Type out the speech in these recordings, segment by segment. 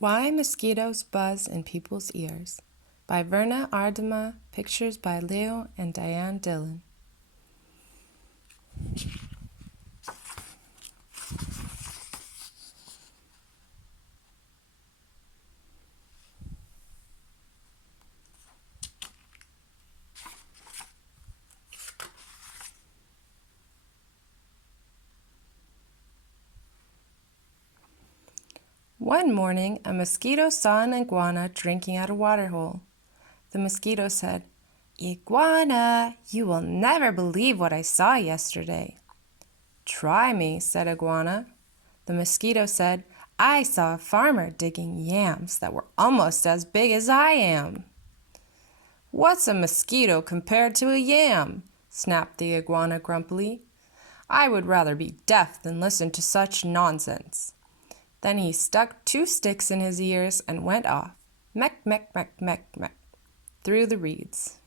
Why Mosquitoes Buzz in People's Ears by Verna Ardema, pictures by Leo and Diane Dillon. One morning, a mosquito saw an iguana drinking at a water hole. The mosquito said, "Iguana, you will never believe what I saw yesterday." "Try me," said Iguana. The mosquito said, "I saw a farmer digging yams that were almost as big as I am." "What's a mosquito compared to a yam?" snapped the iguana grumpily. "I would rather be deaf than listen to such nonsense." Then he stuck 2 sticks in his ears and went off, meck, meck, meck, meck, meck, through the reeds.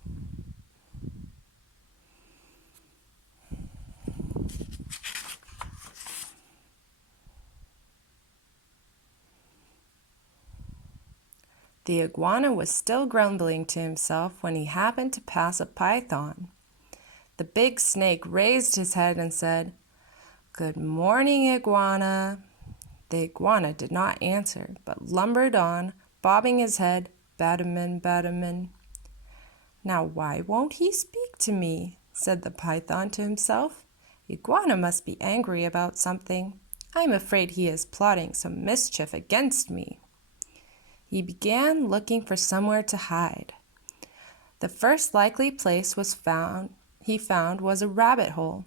The iguana was still grumbling to himself when he happened to pass a python. The big snake raised his head and said, "Good morning, iguana." The iguana did not answer, but lumbered on, bobbing his head, badamin, badamin. "Now why won't he speak to me?" said the python to himself. "Iguana must be angry about something. I'm afraid he is plotting some mischief against me." He began looking for somewhere to hide. The first likely place he found was a rabbit hole,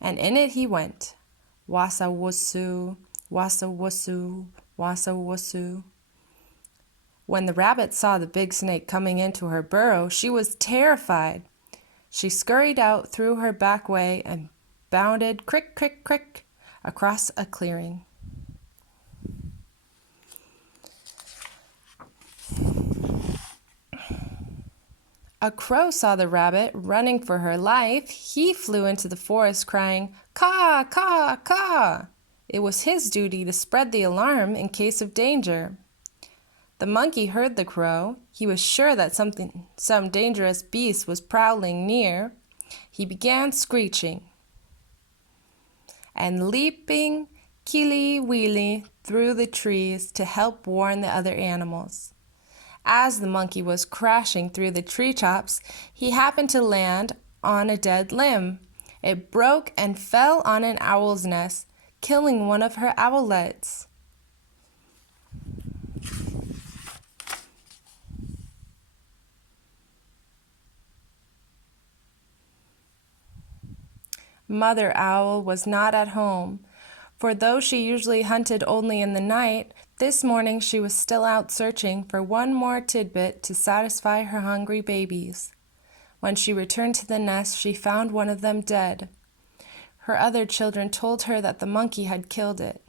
and in it he went. Wassa wussoo, wassa wussoo, wassa wussoo. When the rabbit saw the big snake coming into her burrow, she was terrified. She scurried out through her back way and bounded crick, crick, crick across a clearing. A crow saw the rabbit running for her life. He flew into the forest crying, "Caw, caw, caw." It was his duty to spread the alarm in case of danger. The monkey heard the crow. He was sure that some dangerous beast was prowling near. He began screeching and leaping keely-weely through the trees to help warn the other animals. As the monkey was crashing through the tree tops, he happened to land on a dead limb. It broke and fell on an owl's nest, killing one of her owlets. Mother Owl was not at home, for though she usually hunted only in the night, this morning she was still out searching for one more tidbit to satisfy her hungry babies. When she returned to the nest, she found one of them dead. Her other children told her that the monkey had killed it.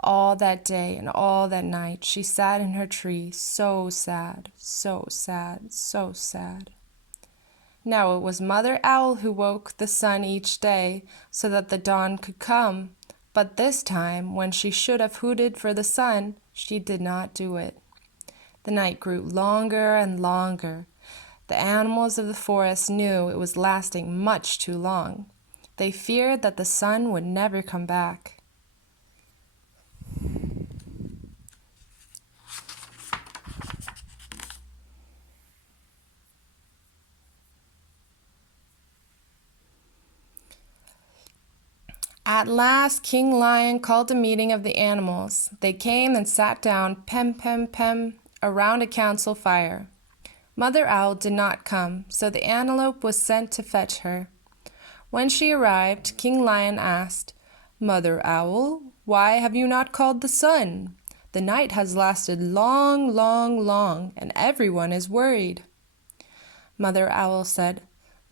All that day and all that night she sat in her tree, so sad, so sad, so sad. Now it was Mother Owl who woke the sun each day so that the dawn could come. But this time, when she should have hooted for the sun, she did not do it. The night grew longer and longer. The animals of the forest knew it was lasting much too long. They feared that the sun would never come back. At last, King Lion called a meeting of the animals. They came and sat down, pem, pem, pem, around a council fire. Mother Owl did not come, so the antelope was sent to fetch her. When she arrived, King Lion asked, "Mother Owl, why have you not called the sun? The night has lasted long, long, long, and everyone is worried." Mother Owl said,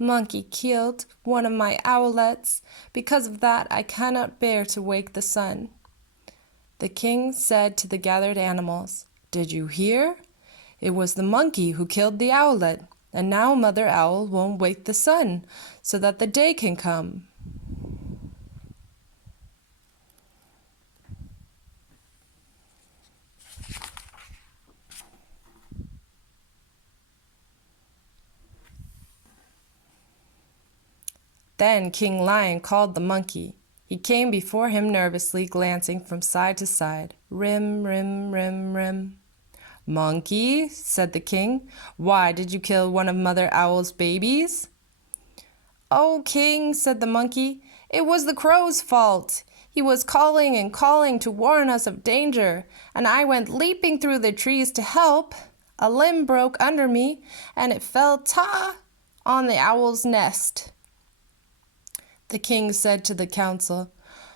"Monkey killed one of my owlets. Because of that, I cannot bear to wake the sun." The king said to the gathered animals, "Did you hear? It was the monkey who killed the owlet, and now Mother Owl won't wake the sun so that the day can come." Then King Lion called the monkey. He came before him nervously, glancing from side to side. Rim, rim, rim, rim. "Monkey," said the king, "why did you kill one of Mother Owl's babies?" "Oh, king," said the monkey, "it was the crow's fault. He was calling and calling to warn us of danger, and I went leaping through the trees to help. A limb broke under me, and it fell on the owl's nest." The king said to the council,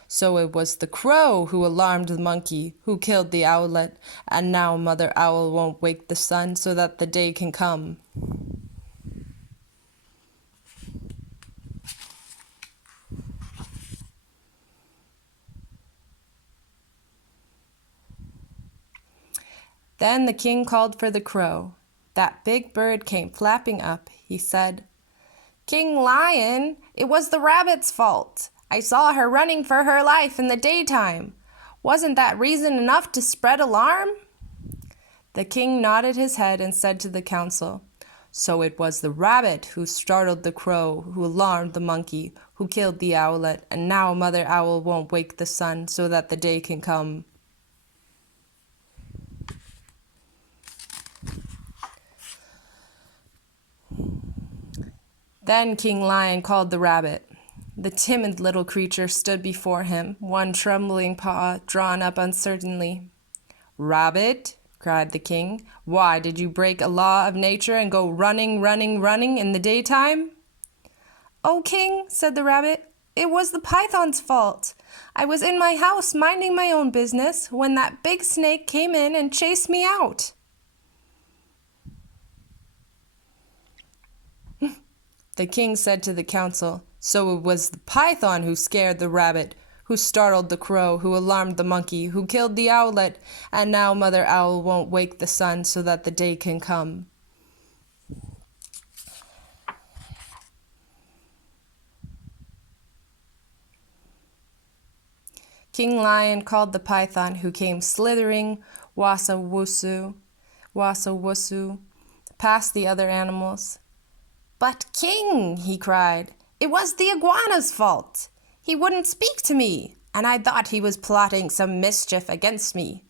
"So it was the crow who alarmed the monkey, who killed the owlet, and now Mother Owl won't wake the sun so that the day can come." Then the king called for the crow. That big bird came flapping up. He said, "King Lion, it was the rabbit's fault. I saw her running for her life in the daytime. Wasn't that reason enough to spread alarm?" The king nodded his head and said to the council, "So it was the rabbit who startled the crow, who alarmed the monkey, who killed the owlet, and now Mother Owl won't wake the sun so that the day can come." Then King Lion called the rabbit. The timid little creature stood before him, one trembling paw drawn up uncertainly. "Rabbit," cried the king, "why did you break a law of nature and go running, running, running in the daytime?" "Oh, king," said the rabbit, "it was the python's fault. I was in my house minding my own business when that big snake came in and chased me out." The king said to the council, "So it was the python who scared the rabbit, who startled the crow, who alarmed the monkey, who killed the owlet, and now Mother Owl won't wake the sun so that the day can come." King Lion called the python, who came slithering, wassa wussoo, past the other animals. "But, king," he cried, "it was the iguana's fault. He wouldn't speak to me, and I thought he was plotting some mischief against me.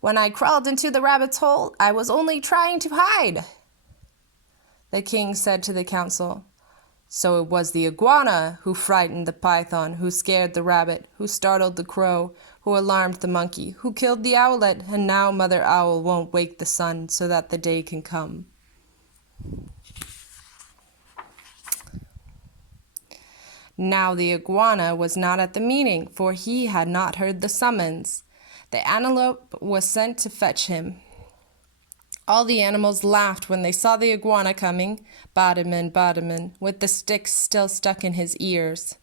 When I crawled into the rabbit's hole, I was only trying to hide." The king said to the council, "So it was the iguana who frightened the python, who scared the rabbit, who startled the crow, who alarmed the monkey, who killed the owlet, and now Mother Owl won't wake the sun so that the day can come." Now the iguana was not at the meeting, for he had not heard the summons. The antelope was sent to fetch him. All the animals laughed when they saw the iguana coming, Badaman, with the sticks still stuck in his ears.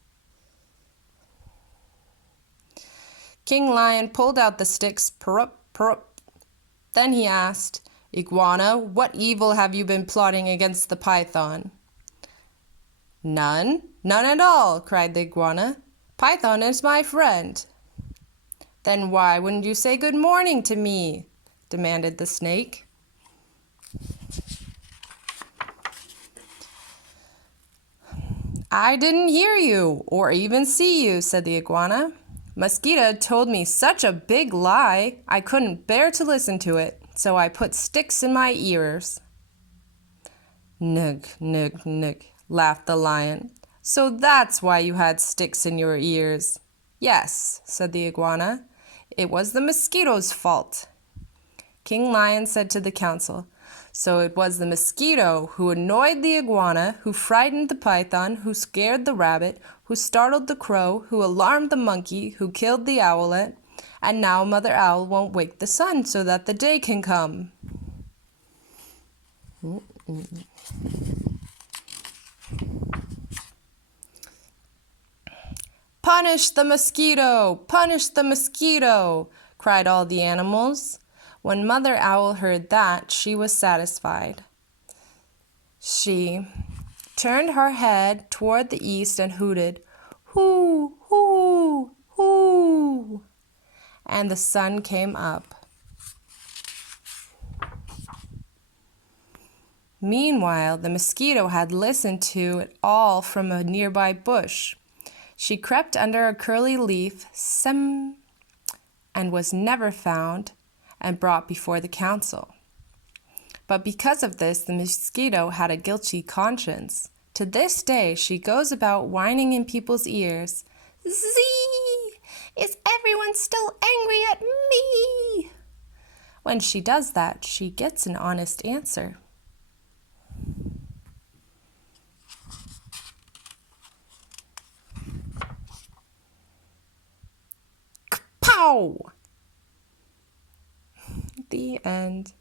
King Lion pulled out the sticks, purrup, purrup. Then he asked, "Iguana, what evil have you been plotting against the python?" "None, none at all," cried the iguana. "Python is my friend." "Then why wouldn't you say good morning to me?" demanded the snake. "I didn't hear you or even see you," said the iguana. "Mosquito told me such a big lie, I couldn't bear to listen to it, so I put sticks in my ears." "Nug, nug, nug," laughed the lion. "So that's why you had sticks in your ears." "Yes," said the iguana. "It was the mosquito's fault." King Lion said to the council, "So it was the mosquito who annoyed the iguana, who frightened the python, who scared the rabbit, who startled the crow, who alarmed the monkey, who killed the owlet, and now Mother Owl won't wake the sun so that the day can come." "Punish the mosquito! Punish the mosquito!" cried all the animals. When Mother Owl heard that, she was satisfied. She turned her head toward the east and hooted, "Hoo, hoo, hoo!" And the sun came up. Meanwhile, the mosquito had listened to it all from a nearby bush. She crept under a curly leaf, and was never found and brought before the council. But because of this, the mosquito had a guilty conscience. To this day, she goes about whining in people's ears, "Zee! Is everyone still angry at me?" When she does that, she gets an honest answer. Pow! The end.